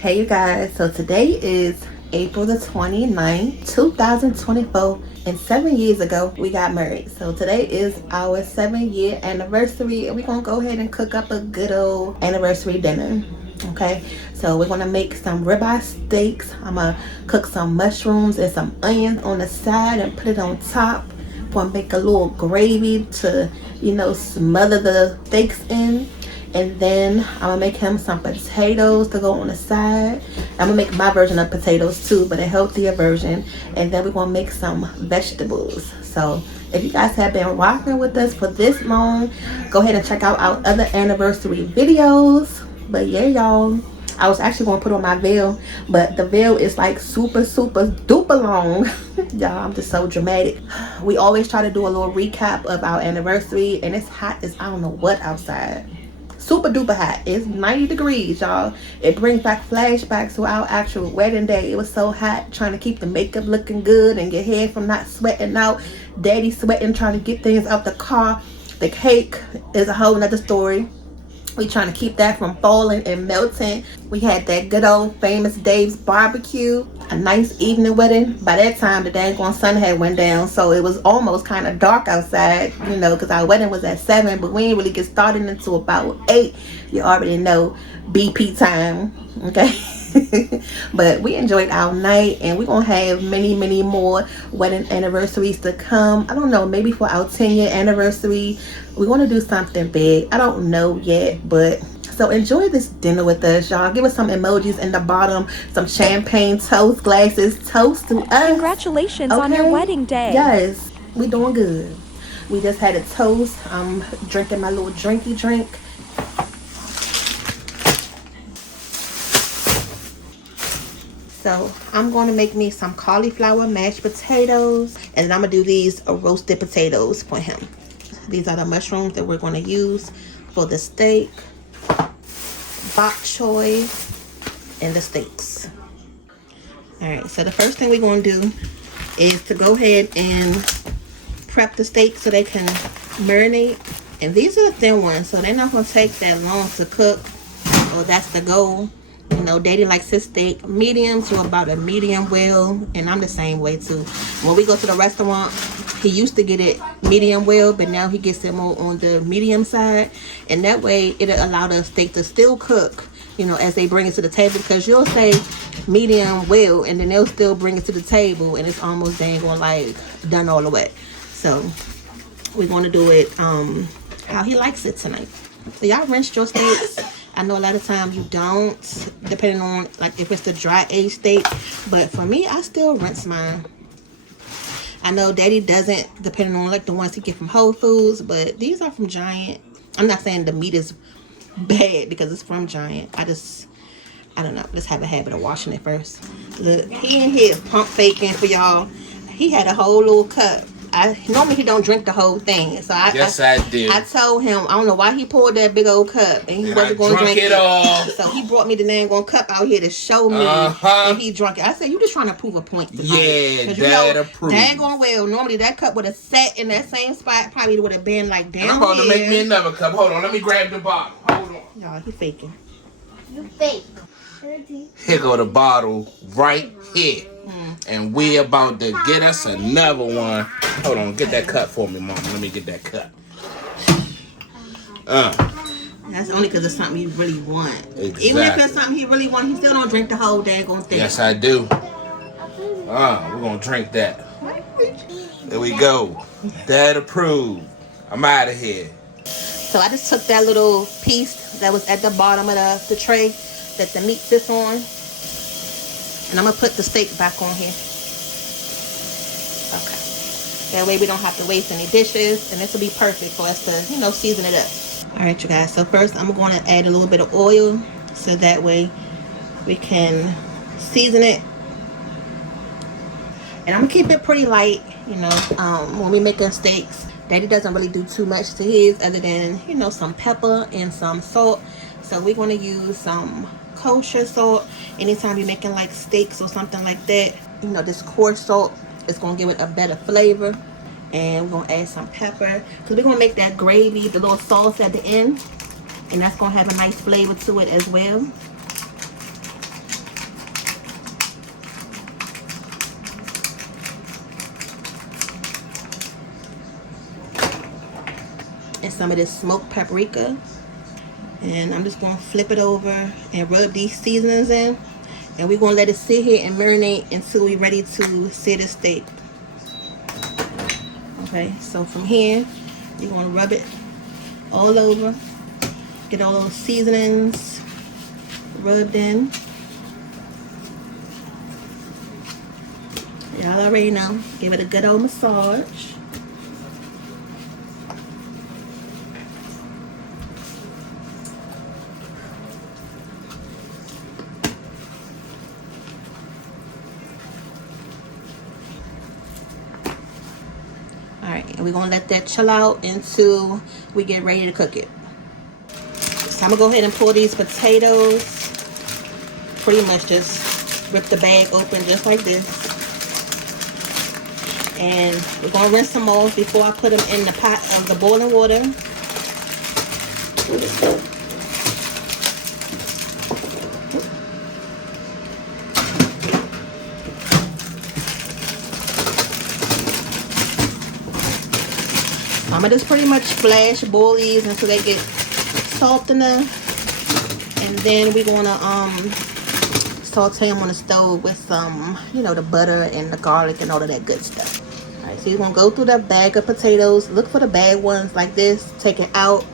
Hey you guys, so today is April the 29th, 2024, and 7 years ago we got married. So today is our 7-year anniversary, and we're gonna go ahead and cook up a good old anniversary dinner. Okay, so we're gonna make some ribeye steaks. I'm gonna cook some mushrooms and some onions on the side and put it on top. We're gonna make a little gravy to, smother the steaks in. And then I'm gonna make him some potatoes to go on the side. I'm gonna make my version of potatoes too, but a healthier version. And then we're gonna make some vegetables. So if you guys have been rocking with us for this long, go ahead and check out our other anniversary videos. But yeah, y'all, I was actually gonna put on my veil, but the veil is like super duper long. Y'all, I'm just so dramatic. We always try to do a little recap of our anniversary, and it's hot as I don't know what outside. Super duper hot. It's 90 degrees, y'all. It brings back flashbacks to our actual wedding day. It was so hot, trying to keep the makeup looking good and your hair from not sweating out. Daddy sweating, trying to get things out the car. The cake is a whole nother story. We trying to keep that from falling and melting. We had that good old famous Dave's barbecue, a nice evening wedding. By that time, the dang on sun had went down, so it was almost kind of dark outside, because our wedding was at 7, but we didn't really get started until about 8. You already know, BP time, okay? But we enjoyed our night, and we're gonna have many more wedding anniversaries to come. I don't know, maybe for our 10-year anniversary we want to do something big. I don't know yet, but so enjoy this dinner with us, y'all. Give us some emojis in the bottom, some champagne toast glasses. Toast to us. Congratulations on your wedding day. Yes, we doing good. We just had a toast. I'm drinking my little drinky drink. So I'm going to make me some cauliflower mashed potatoes, and then I'm going to do these roasted potatoes for him. These are the mushrooms that we're going to use for the steak, bok choy, and the steaks. Alright, so the first thing we're going to do is to go ahead and prep the steaks so they can marinate. And these are the thin ones, so they're not going to take that long to cook. So that's the goal. Daddy likes his steak medium to about a medium well, and I'm the same way too. When we go to the restaurant, he used to get it medium well, but now he gets it more on the medium side, and that way it'll allow the steak to still cook, as they bring it to the table, because you'll say medium well, and then they'll still bring it to the table, and it's almost dang on like done all the way. So we're going to do it how he likes it tonight. So y'all rinse your steaks. I know a lot of times you don't, depending on like if it's the dry aged steak, but for me, I still rinse mine. I know Daddy doesn't, depending on like the ones he get from Whole Foods, but these are from Giant. I'm not saying the meat is bad because it's from Giant. I don't know, just have a habit of washing it first. Look, he in here pump faking for y'all. He had a whole little cup. Normally he don't drink the whole thing, so I did. I told him I don't know why he poured that big old cup, and he wasn't going to drink it all. So he brought me the dang on cup out here to show me, and he drunk it. I said, "You just trying to prove a point tonight?" Yeah, Dad approved. Dang on well, normally that cup would have sat in that same spot, probably would have been like down. And I'm about to make me another cup. Hold on, let me grab the bottle. Hold on. Y'all, he faking. You fake. Here go the bottle right here. And we about to get us another one. Hold on, get that cup for me, Mom. Let me get that cup. That's only because it's something you really want. Exactly. Even if it's something he really want, he still don't drink the whole daggone thing. Yes, I do. We're gonna drink that. There we go. Dad approved. I'm out of here. So I just took that little piece that was at the bottom of the tray that the meat sits on, and I'm going to put the steak back on here. Okay. That way we don't have to waste any dishes, and this will be perfect for us to, season it up. All right, you guys. So first I'm going to add a little bit of oil so that way we can season it. And I'm going to keep it pretty light, when we making steaks. Daddy doesn't really do too much to his other than, some pepper and some salt. So we're going to use some kosher salt anytime you're making like steaks or something like that. This coarse salt is going to give it a better flavor. And we're going to add some pepper, because we're going to make that gravy, the little sauce at the end, and that's going to have a nice flavor to it as well. and some of this smoked paprika. And I'm just going to flip it over and rub these seasonings in. And we're going to let it sit here and marinate until we're ready to sear the steak. Okay, so from here, you're going to rub it all over. Get all those seasonings rubbed in. Y'all already know. Give it a good old massage. Alright, and we're going to let that chill out until we get ready to cook it. So I'm going to go ahead and pull these potatoes. Pretty much just rip the bag open just like this. And we're going to rinse them off before I put them in the pot of the boiling water. I'm going to just pretty much flash boil these until they get soft enough. And then we're going to saute them on the stove with some, you know, the butter and the garlic and all of that good stuff. Alright, so you're going to go through that bag of potatoes. Look for the bag ones like this. Take it out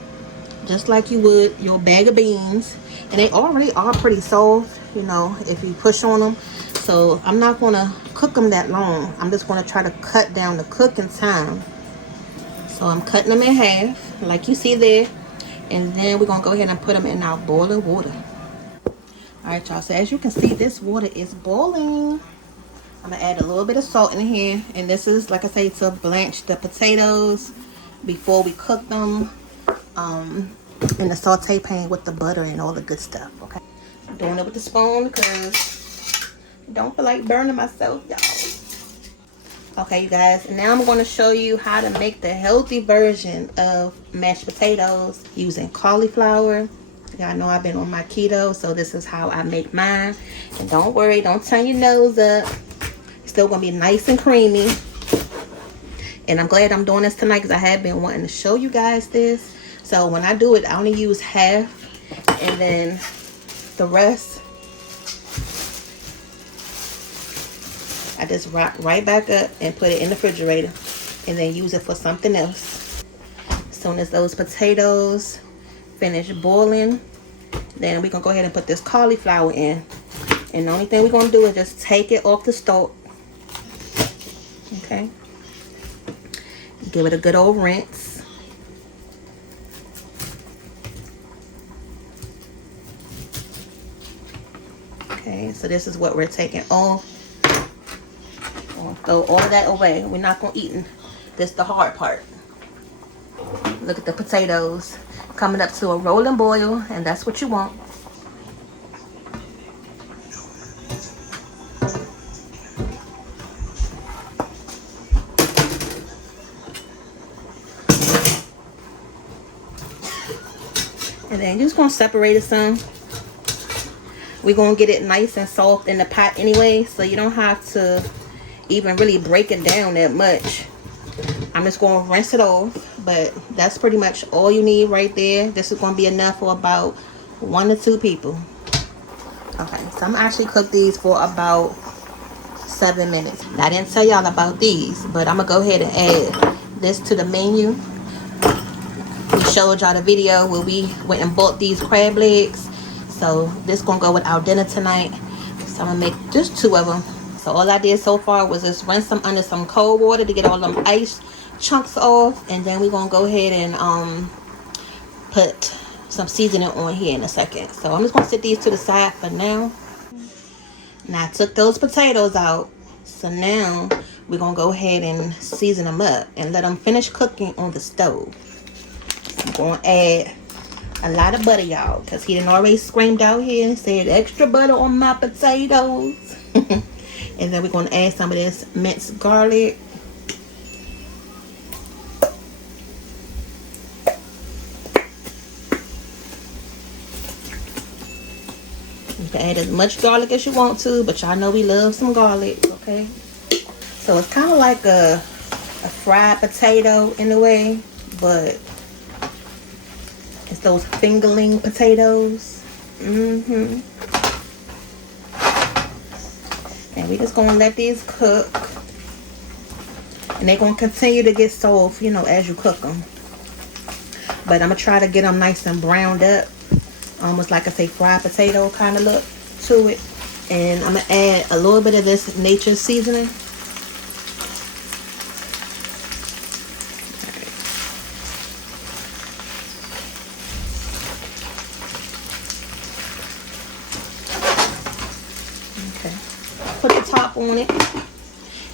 just like you would your bag of beans. And they already are pretty soft, you know, if you push on them. So I'm not going to cook them that long. I'm just going to try to cut down the cooking time. So I'm cutting them in half like you see there. And then we're going to go ahead and put them in our boiling water. Alright, y'all, so as you can see, this water is boiling. I'm going to add a little bit of salt in here. And this is, like I say, to blanch the potatoes before we cook them in the saute pan with the butter and all the good stuff, okay? I'm doing it with the spoon because I don't feel like burning myself, y'all. Okay, you guys, and now I'm going to show you how to make the healthy version of mashed potatoes using cauliflower. Y'all know I've been on my keto, so this is how I make mine. And don't worry, don't turn your nose up. It's still gonna be nice and creamy. And I'm glad I'm doing this tonight because I have been wanting to show you guys this. So when I do it, I only use half, and then the rest I just wrap right back up and put it in the refrigerator, and then use it for something else. As soon as those potatoes finish boiling, then we're gonna go ahead and put this cauliflower in. And the only thing we're gonna do is just take it off the stove. Okay. Give it a good old rinse. Okay, so this is what we're taking off. We'll throw all of that away. We're not gonna eat this, the hard part. Look at the potatoes coming up to a rolling boil, and that's what you want. And then you're just gonna separate it some. We're gonna get it nice and soft in the pot anyway, so you don't have to even really break it down that much. I'm just gonna rinse it off. But that's pretty much all you need right there. This is going to be enough for about 1 to 2 people. Okay, so I'm actually cook these for about 7 minutes. Now, I didn't tell y'all about these, but I'm going to go ahead and add this to the menu. We showed y'all the video where we went and bought these crab legs. So this going to go with our dinner tonight. So I'm going to make just 2 of them. So all I did so far was just rinse them under some cold water to get all them ice chunks off, and then we're gonna go ahead and put some seasoning on here in a second. So I'm just gonna set these to the side for now. Now I took those potatoes out, so now we're gonna go ahead and season them up and let them finish cooking on the stove. So I'm gonna add a lot of butter, y'all, because he done already screamed out here and said extra butter on my potatoes. And then we're gonna add some of this minced garlic. You can add as much garlic as you want to, but y'all know we love some garlic, okay? So it's kind of like a fried potato in a way, but those fingerling potatoes. And we just gonna let these cook. And they're gonna continue to get soft, you know, as you cook them. But I'm gonna try to get them nice and browned up. Almost like I say fried potato kind of look to it. And I'm gonna add a little bit of this nature seasoning. Okay, put the top on it,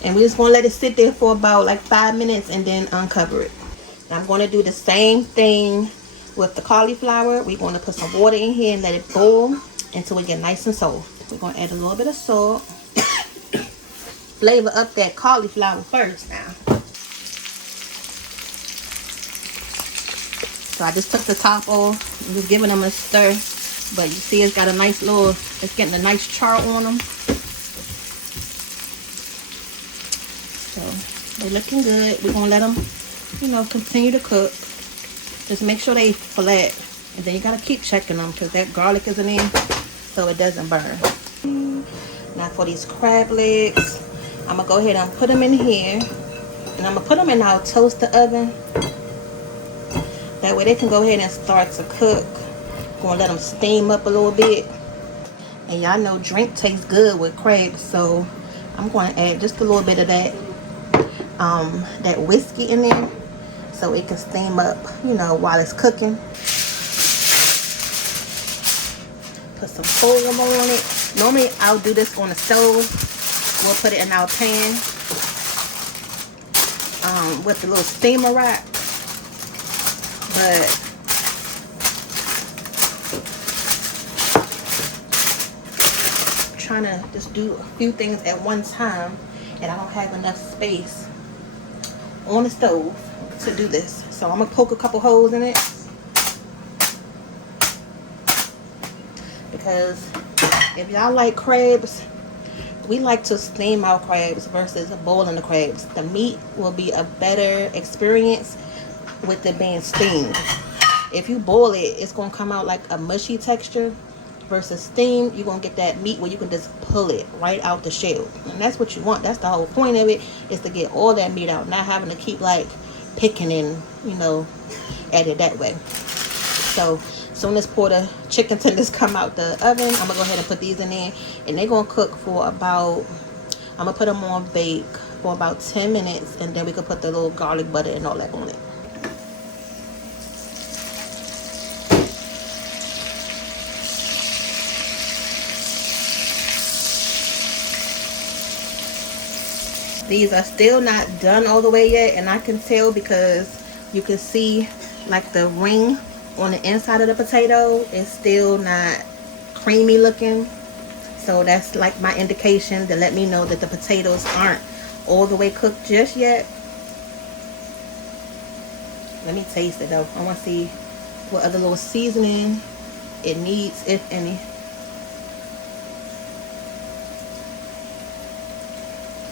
and we're just gonna let it sit there for about like 5 minutes and then uncover it. Now I'm gonna do the same thing with the cauliflower. We're gonna put some water in here and let it boil until it get nice and soft. We're gonna add a little bit of salt. Flavor up that cauliflower first now. So I just took the top off and just giving them a stir. But you see it's got a nice little, it's getting a nice char on them. So they're looking good. We're gonna let them, you know, continue to cook. Just make sure they flat. And then you gotta keep checking them because that garlic isn't in, so it doesn't burn. Now for these crab legs, I'm gonna go ahead and put them in here, and I'm gonna put them in our toaster oven. That way they can go ahead and start to cook. Gonna let them steam up a little bit. And y'all know drink tastes good with crabs, so I'm going to add just a little bit of that whiskey in there, so it can steam up, you know, while it's cooking. Put some foam on it. Normally I'll do this on the stove. We'll put it in our pan with the little steamer rack. But I'm trying to just do a few things at one time, and I don't have enough space on the stove to do this. So I'm gonna poke a couple holes in it, because if y'all like crabs, we like to steam our crabs versus boiling the crabs. The meat will be a better experience with it being steamed. If you boil it, it's gonna come out like a mushy texture, versus steam, you're gonna get that meat where you can just pull it right out the shell. And that's what you want. That's the whole point of it, is to get all that meat out, not having to keep like picking and, you know, at it that way. So as soon as the chicken tenders come out the oven, I'm gonna go ahead and put these in there, and they're gonna cook for about, I'm gonna put them on bake for about 10 minutes, and then we can put the little garlic butter and all that on it. These are still not done all the way yet, and I can tell because you can see like the ring on the inside of the potato is still not creamy looking. So that's like my indication to let me know that the potatoes aren't all the way cooked just yet. Let me taste it though. I want to see what other little seasoning it needs, if any.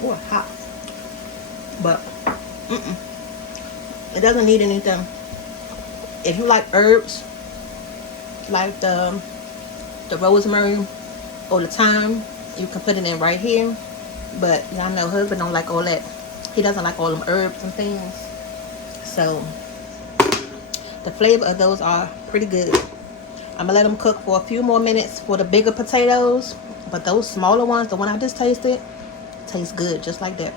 Oh, hot. But it doesn't need anything. If you like herbs, like the rosemary or the thyme, you can put it in right here. But y'all know husband don't like all that. He doesn't like all them herbs and things. So the flavor of those are pretty good. I'm gonna let them cook for a few more minutes for the bigger potatoes, but those smaller ones, the one I just tasted, taste good just like that.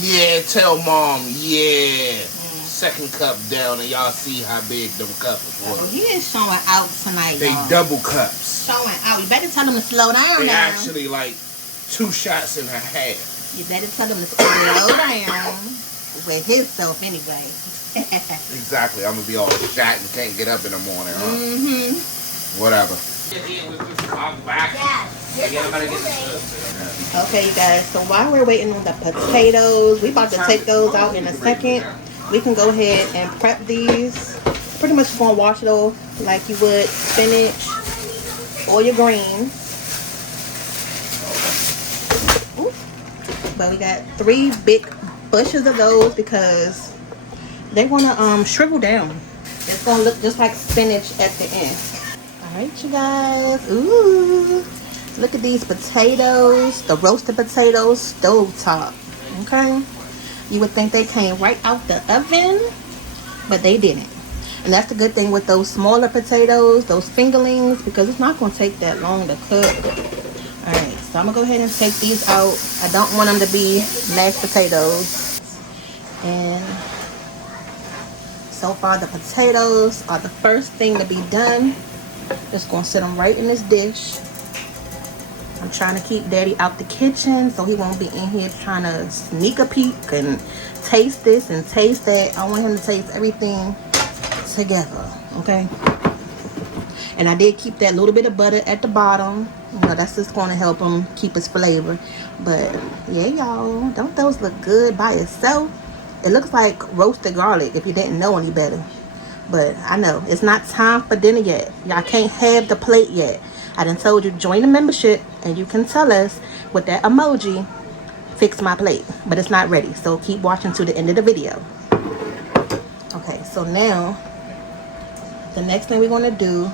Yeah, tell mom, yeah. Second cup down, and y'all see how big them cups were. Oh, he is showing out tonight, They y'all. double cups. Showing out. You better tell them to slow down They now. actually like 2 shots in her half. You better tell them to slow down with himself anyway. Exactly. I'm gonna be all shot and can't get up in the morning, huh? Whatever. Okay, you guys, so while we're waiting on the potatoes, we about to take those out in a second. We can go ahead and prep these. Pretty much gonna wash it off like you would spinach or your greens. Ooh. But we got 3 big bushes of those because they want to shrivel down. It's gonna look just like spinach at the end. All right, you guys. Ooh, look at these potatoes. The roasted potatoes, stovetop. Okay. You would think they came right out the oven, but they didn't. And that's the good thing with those smaller potatoes, those fingerlings, because it's not gonna take that long to cook. All right, so I'm gonna go ahead and take these out. I don't want them to be mashed potatoes. And so far the potatoes are the first thing to be done. Just gonna sit them right in this dish. I'm trying to keep Daddy out the kitchen so he won't be in here trying to sneak a peek and taste this and taste that. I want him to taste everything together, okay? And I did keep that little bit of butter at the bottom. You know, that's just going to help him keep his flavor. But yeah, y'all, don't those look good by itself? It looks like roasted garlic if you didn't know any better. But I know it's not time for dinner yet. Y'all can't have the plate yet. I done told you, join the membership and you can tell us with that emoji, fix my plate. But it's not ready, so keep watching to the end of the video. Okay, so now the next thing we're going to do,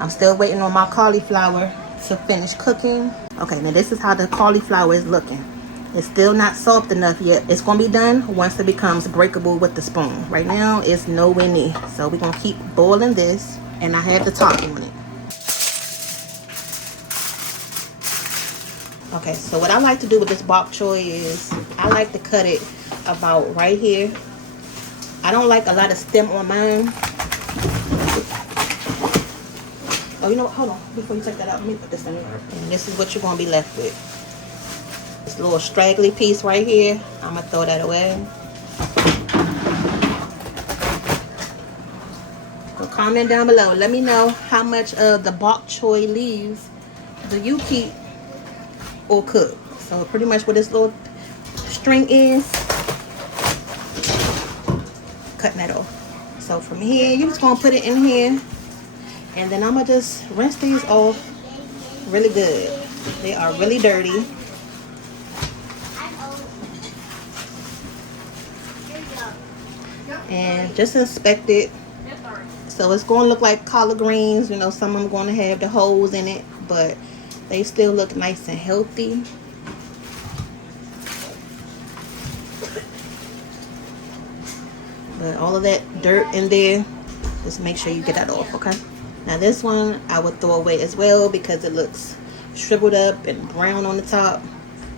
I'm still waiting on my cauliflower to finish cooking. Okay, now this is how the cauliflower is looking. It's still not soft enough yet. It's going to be done once it becomes breakable with the spoon. Right now, it's nowhere near. So we're going to keep boiling this, and I have the top on it. Okay, so what I like to do with this bok choy is I like to cut it about right here. I don't like a lot of stem on mine. Oh, you know what? Hold on. Before you take that out, let me put this in here. And this is what you're going to be left with. This little straggly piece right here. I'm going to throw that away. So comment down below. Let me know how much of the bok choy leaves do you keep or cook. So pretty much what this little string is, cutting that off. So from here, you're just going to put it in here. And then I'm going to just rinse these off really good. They are really dirty. And just inspect it. So it's going to look like collard greens. You know, some of them going to have the holes in it, but they still look nice and healthy. But all of that dirt in there, just make sure you get that off, okay? Now this one I would throw away as well because it looks shriveled up and brown on the top.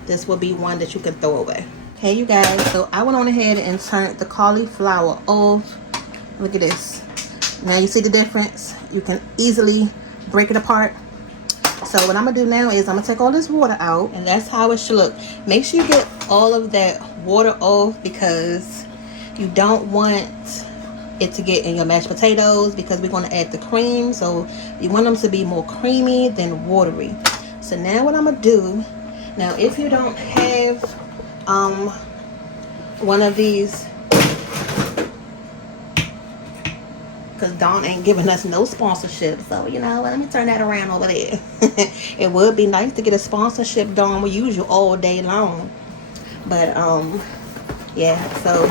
This will be one that you can throw away. Okay, you guys, so I went on ahead and turned the cauliflower off. Look at this. Now you see the difference? You can easily break it apart. So what I'm going to do now is I'm going to take all this water out, and that's how it should look. Make sure you get all of that water off because you don't want it to get in your mashed potatoes because we're going to add the cream. So you want them to be more creamy than watery. So now what I'm going to do, now if you don't have one of these, because Dawn ain't giving us no sponsorship, so you know, let me turn that around over there. It would be nice to get a sponsorship, Dawn. We use you all day long, but yeah. So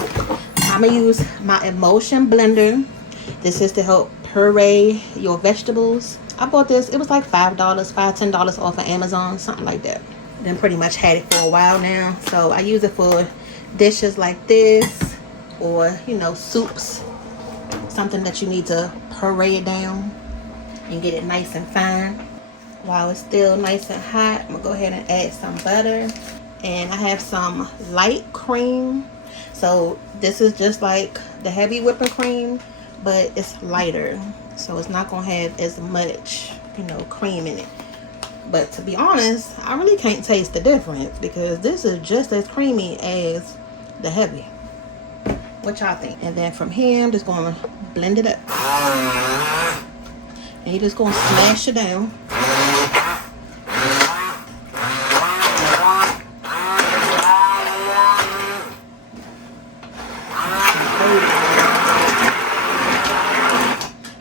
I'm gonna use my emulsion blender. This is to help puree your vegetables. I bought this. It was like $5, $10 off of Amazon, something like that. Then pretty much had it for a while now, so I use it for dishes like this, or you know, soups. Something that you need to puree it down and get it nice and fine. While it's still nice and hot, I'm gonna go ahead and add some butter, and I have some light cream. So this is just like the heavy whipping cream, but it's lighter, so it's not gonna have as much, you know, cream in it. But to be honest, I really can't taste the difference because this is just as creamy as the heavy. What y'all think? And then from here, I'm just going to blend it up. And you're just going to smash it down.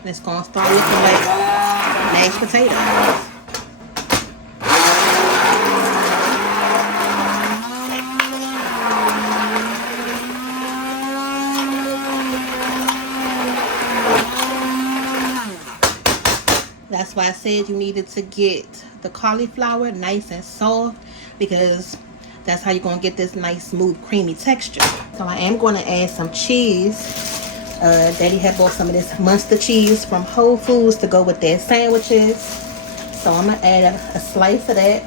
And it's going to start looking like mashed potatoes. I said you needed to get the cauliflower nice and soft, because that's how you're going to get this nice, smooth, creamy texture. So I am going to add some cheese. Daddy had bought some of this mustard cheese from Whole Foods to go with their sandwiches. So I'm going to add a slice of that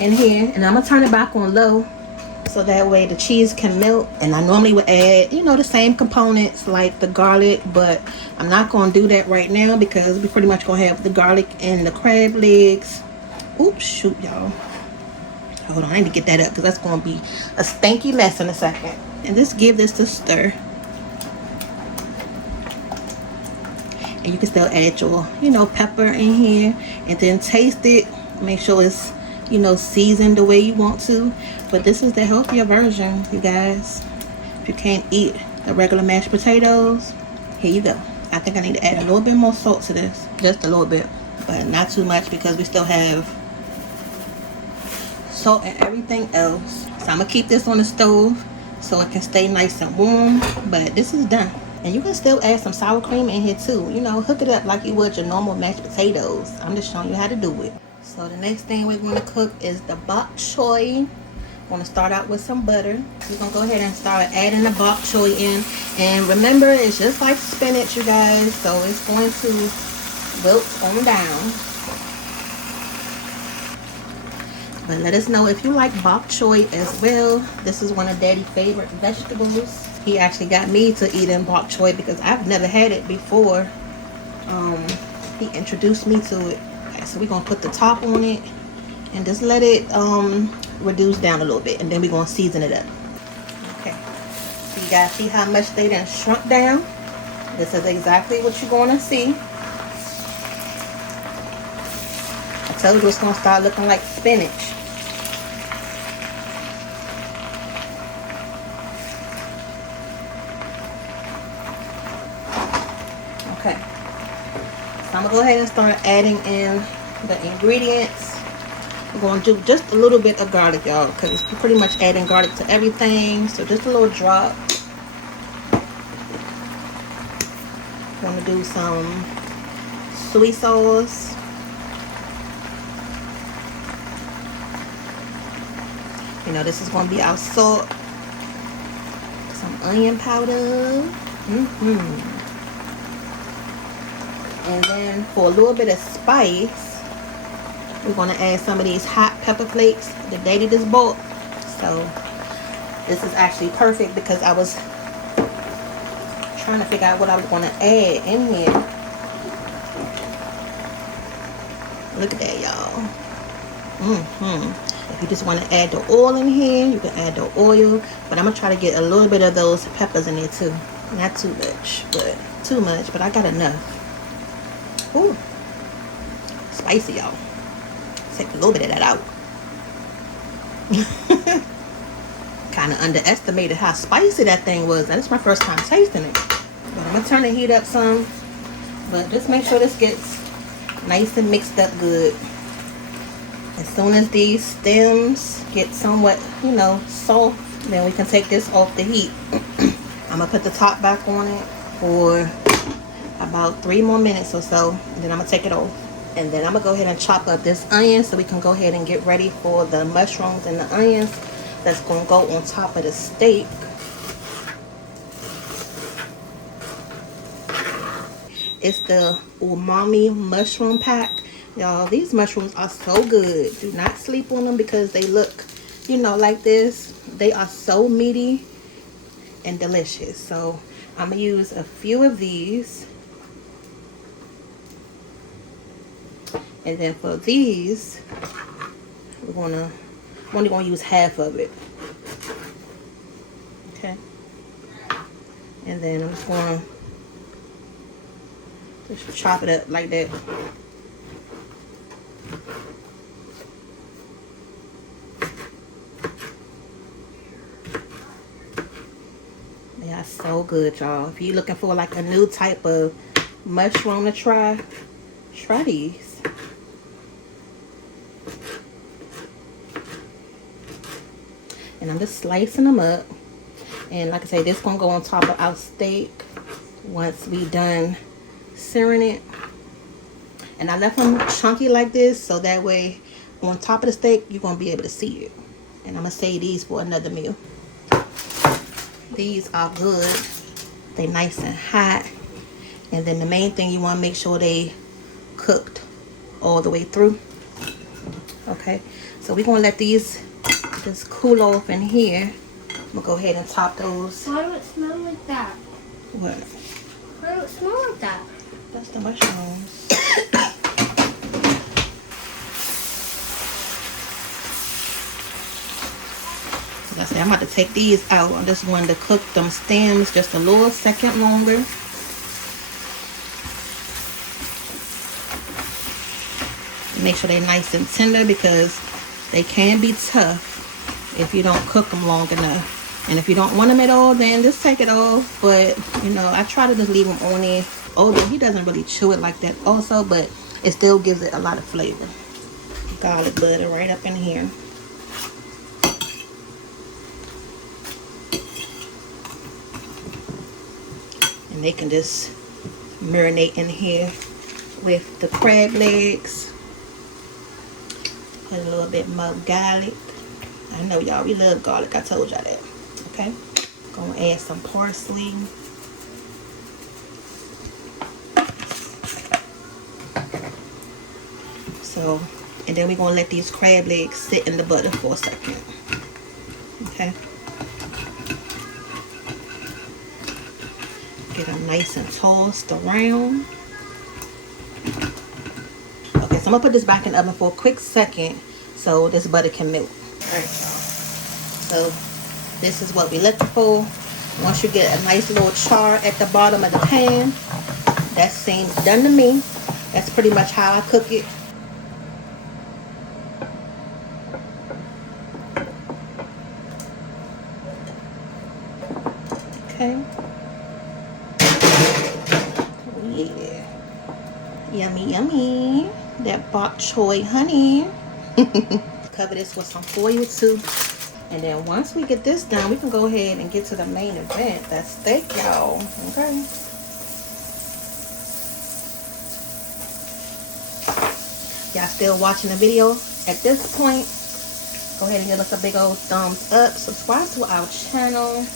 in here. And I'm going to turn it back on low, so that way the cheese can melt. And I normally would add, you know, the same components like the garlic, but I'm not going to do that right now because we pretty much going to have the garlic and the crab legs. Oops, shoot, y'all. Hold on, I need to get that up because that's going to be a stanky mess in a second. And just give this a stir. And you can still add your, you know, pepper in here, and then taste it. Make sure it's, you know, seasoned the way you want to. But this is the healthier version, you guys. If you can't eat the regular mashed potatoes, here you go. I think I need to add a little bit more salt to this, just a little bit, but not too much because we still have salt and everything else. So I'm gonna keep this on the stove so it can stay nice and warm. But this is done. And you can still add some sour cream in here too. You know, hook it up like you would your normal mashed potatoes. I'm just showing you how to do it. So the next thing we're going to cook is the bok choy. I'm going to start out with some butter. We're going to go ahead and start adding the bok choy in. And remember, it's just like spinach, you guys. So it's going to wilt on down. But let us know if you like bok choy as well. This is one of Daddy's favorite vegetables. He actually got me to eat in bok choy because I've never had it before. He introduced me to it. Okay, so we're going to put the top on it and just let it reduce down a little bit. And then we're going to season it up. Okay. So you guys see how much they done shrunk down? This is exactly what you're going to see. I told you it's going to start looking like spinach. Okay. So I'm going to go ahead and start adding in the ingredients. We're going to do just a little bit of garlic, y'all, because we're pretty much adding garlic to everything. So just a little drop. I'm going to do some soy sauce. You know, this is going to be our salt. Some onion powder. And then for a little bit of spice, we're going to add some of these hot pepper flakes that Daddy just bought. So this is actually perfect because I was trying to figure out what I was going to add in here. Look at that, y'all. If you just want to add the oil in here, you can add the oil. But I'm going to try to get a little bit of those peppers in there too. Not too much, but I got enough. Ooh, spicy, y'all. Take a little bit of that out. Kind of underestimated how spicy that thing was. That's my first time tasting it. But I'm going to turn the heat up some. But just make sure this gets nice and mixed up good. As soon as these stems get somewhat, you know, soft, then we can take this off the heat. I'm going to put the top back on it for about 3 more minutes or so, and then I'm going to take it off. And then I'm going to go ahead and chop up this onion so we can go ahead and get ready for the mushrooms and the onions that's going to go on top of the steak. It's the umami mushroom pack. Y'all, these mushrooms are so good. Do not sleep on them because they look, you know, like this. They are so meaty and delicious. So I'm going to use a few of these. And then for these, I'm only going to use half of it. Okay. And then I'm just going to just chop it up like that. They are so good, y'all. If you're looking for like a new type of mushroom to try these. And I'm just slicing them up. And like I say, this gonna go on top of our steak once we done searing it. And I left them chunky like this, so that way on top of the steak, you're going to be able to see it. And I'm going to save these for another meal. These are good. They nice and hot. And then the main thing, you want to make sure they cooked all the way through. Okay, so we're going to let these just cool off in here. I'm going to go ahead and top those. Why do it smell like that? What? Why do it smell like that? That's the mushrooms. Like I said, I'm about to take these out. I just wanted to cook them stems just a little second longer. Make sure they're nice and tender because they can be tough if you don't cook them long enough. And if you don't want them at all, then just take it off. But, you know, I try to just leave them on there. Although he doesn't really chew it like that also, but it still gives it a lot of flavor. Garlic butter right up in here. And they can just marinate in here with the crab legs. Put a little bit more garlic. I know y'all, we love garlic. I told y'all that. Okay. Gonna add some parsley. So, and then we're gonna let these crab legs sit in the butter for a second. Okay. Get them nice and tossed around. Okay, so I'm gonna put this back in the oven for a quick second so this butter can melt. Alright, y'all. So this is what we're looking for. Once you get a nice little char at the bottom of the pan, that seems done to me. That's pretty much how I cook it. Okay. Yeah. Yummy, yummy. That bok choy honey. Cover this with some foil too. And then once we get this done, we can go ahead and get to the main event. That steak, y'all. Okay. Y'all still watching the video at this point? Go ahead and give us a big old thumbs up. Subscribe to our channel.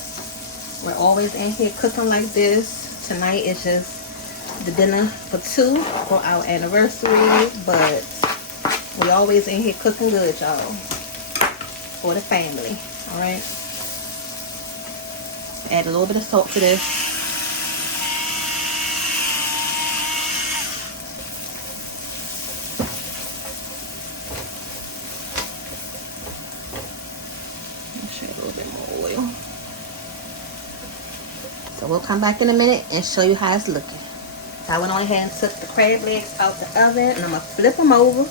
We're always in here cooking like this. Tonight is just the dinner for two for our anniversary, but we always in here cooking good, y'all, for the family. All right. Add a little bit of salt to this. Share a little bit more oil. So we'll come back in a minute and show you how it's looking. So I went on ahead and took the crab legs out the oven, and I'm gonna flip them over.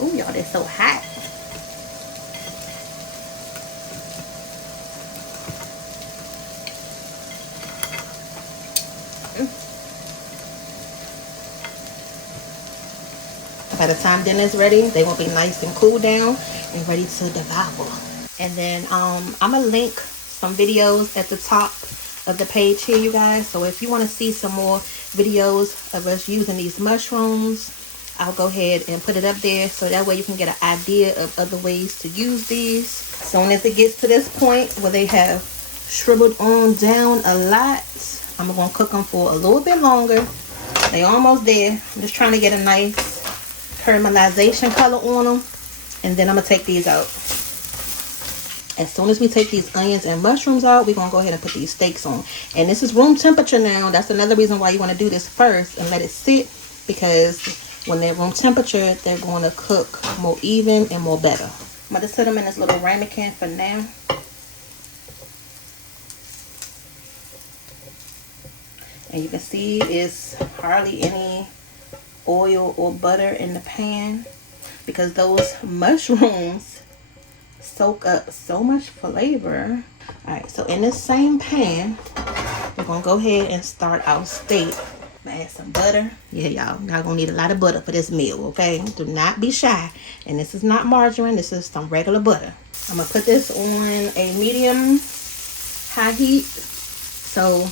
Ooh, y'all, they're so hot. By the time dinner's ready, they will be nice and cool down and ready to devour. And then I'm gonna link some videos at the top of the page here, you guys. So if you want to see some more videos of us using these mushrooms, I'll go ahead and put it up there, so that way you can get an idea of other ways to use these. As soon as it gets to this point where they have shriveled on down a lot, I'm gonna cook them for a little bit longer. They almost there. I'm just trying to get a nice caramelization color on them, and then I'm gonna take these out. As soon as we take these onions and mushrooms out, we're gonna go ahead and put these steaks on. And this is room temperature now. That's another reason why you want to do this first and let it sit, because when they're room temperature, they're going to cook more even and more better. I'm going to set them in this little ramekin for now. And you can see it's hardly any oil or butter in the pan, because those mushrooms soak up so much flavor. Alright, so in this same pan, we're going to go ahead and start our steak. Add some butter. Yeah, y'all gonna need a lot of butter for this meal, okay? Do not be shy. And this is not margarine, this is some regular butter. I'm gonna put this on a medium high heat. So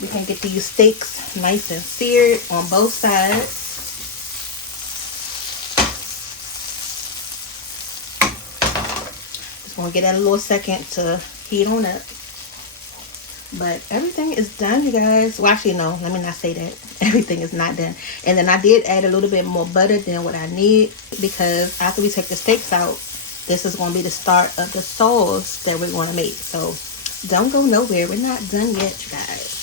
We can get these steaks nice and seared on both sides. Just want to get that a little second to heat on up. But everything is done, you guys. Well, actually, no, let me not say that. Everything is not done. And then I did add a little bit more butter than what I need, because after we take the steaks out, this is going to be the start of the sauce that we're going to make. So don't go nowhere. We're not done yet, you guys.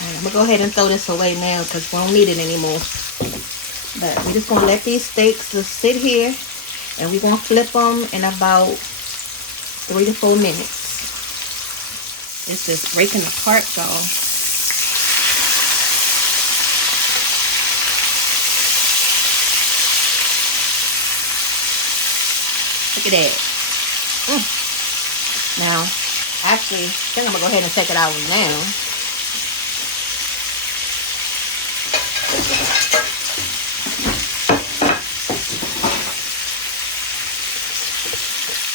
I'm gonna go ahead and throw this away now because we don't need it anymore. But we're just gonna let these steaks just sit here, and we're gonna flip them in about 3 to 4 minutes. It's just breaking apart, y'all. Look at that. Now, actually, I think I'm gonna go ahead and take it out now.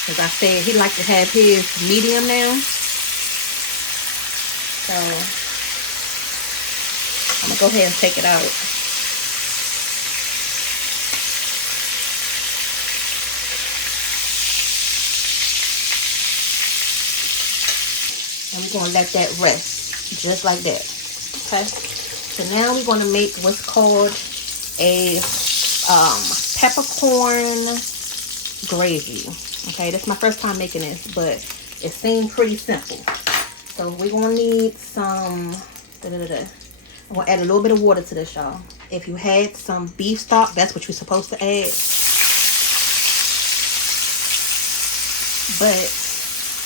As I said, he likes to have his medium now. So I'm gonna go ahead and take it out. And we're gonna let that rest just like that. Okay. So now we're gonna make what's called a peppercorn gravy. Okay, that's my first time making this, but it seemed pretty simple. So we're gonna need some. I'm gonna add a little bit of water to this, y'all. If you had some beef stock, that's what you're supposed to add. But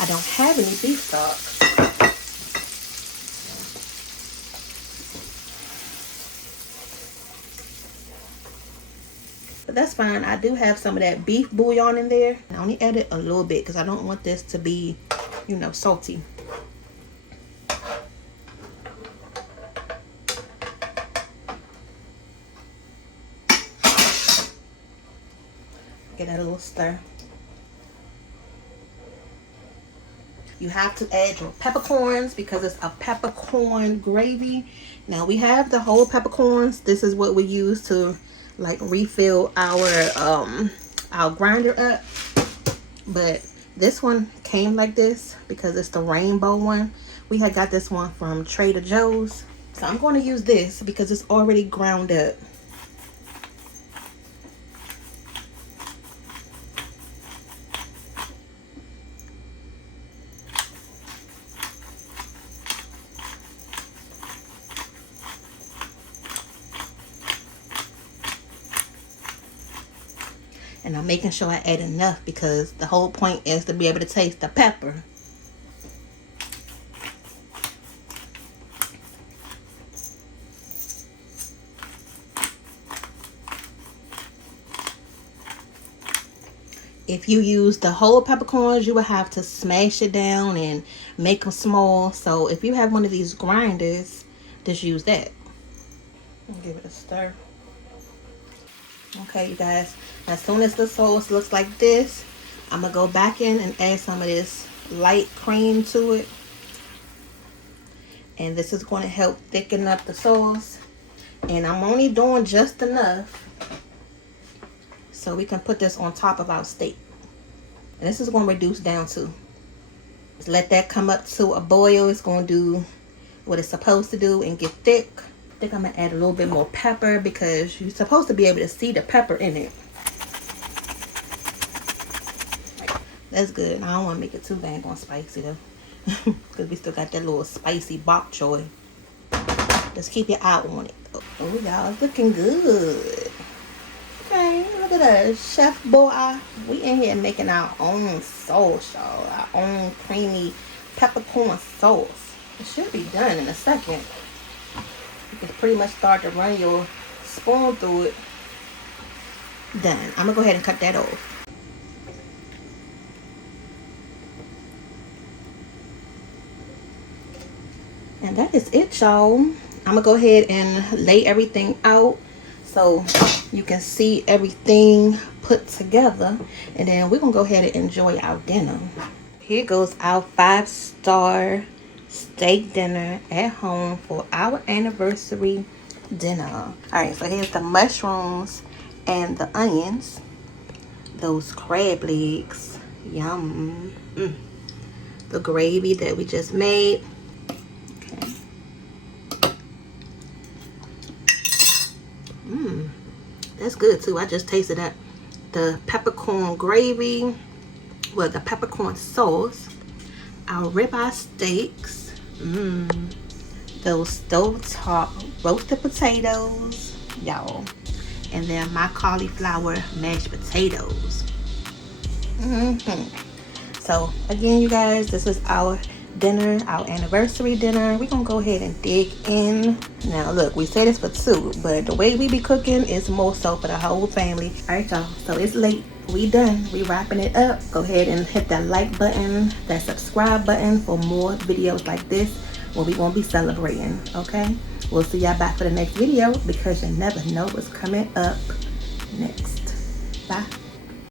I don't have any beef stock. But that's fine. I do have some of that beef bouillon in there. I only added a little bit because I don't want this to be, you know, salty. Get that a little stir. You have to add your peppercorns because it's a peppercorn gravy. Now we have the whole peppercorns. This is what we use to like refill our grinder up. But this one came like this because it's the rainbow one. We had got this one from Trader Joe's. So I'm going to use this because it's already ground up. And I'm making sure I add enough because the whole point is to be able to taste the pepper. If you use the whole peppercorns, you will have to smash it down and make them small. So if you have one of these grinders, just use that. Give it a stir. Okay, you guys. As soon as the sauce looks like this, I'm going to go back in and add some of this light cream to it. And this is going to help thicken up the sauce. And I'm only doing just enough so we can put this on top of our steak. And this is going to reduce down too. Just let that come up to a boil. It's going to do what it's supposed to do and get thick. I think I'm going to add a little bit more pepper because you're supposed to be able to see the pepper in it. That's good. I don't want to make it too dang on spicy though. Because we still got that little spicy bok choy. Just keep your eye on it. Oh, y'all, it's looking good. Okay, look at us. Chef boy. We in here making our own sauce, y'all. Our own creamy peppercorn sauce. It should be done in a second. You can pretty much start to run your spoon through it. done. I'm gonna go ahead and cut that off. And that is it, y'all. I'm gonna go ahead and lay everything out so you can see everything put together, and then we're gonna go ahead and enjoy our dinner. Here goes our 5-star steak dinner at home for our anniversary dinner. All right, so here's the mushrooms and the onions, those crab legs, yum. The gravy that we just made. Okay. That's good too. I just tasted that. The peppercorn gravy, well, the peppercorn sauce, our ribeye steaks, those stovetop roasted potatoes, y'all, and then my cauliflower mashed potatoes. So again, you guys, this is our dinner, our anniversary dinner. We're gonna go ahead and dig in. Now look, we said it's for 2, but the way we be cooking is more so for the whole family. All right, y'all, so it's late. We done. We wrapping it up. Go ahead and hit that like button, that subscribe button for more videos like this where we gonna be celebrating. Okay, we'll see y'all back for the next video, because you never know what's coming up next. Bye.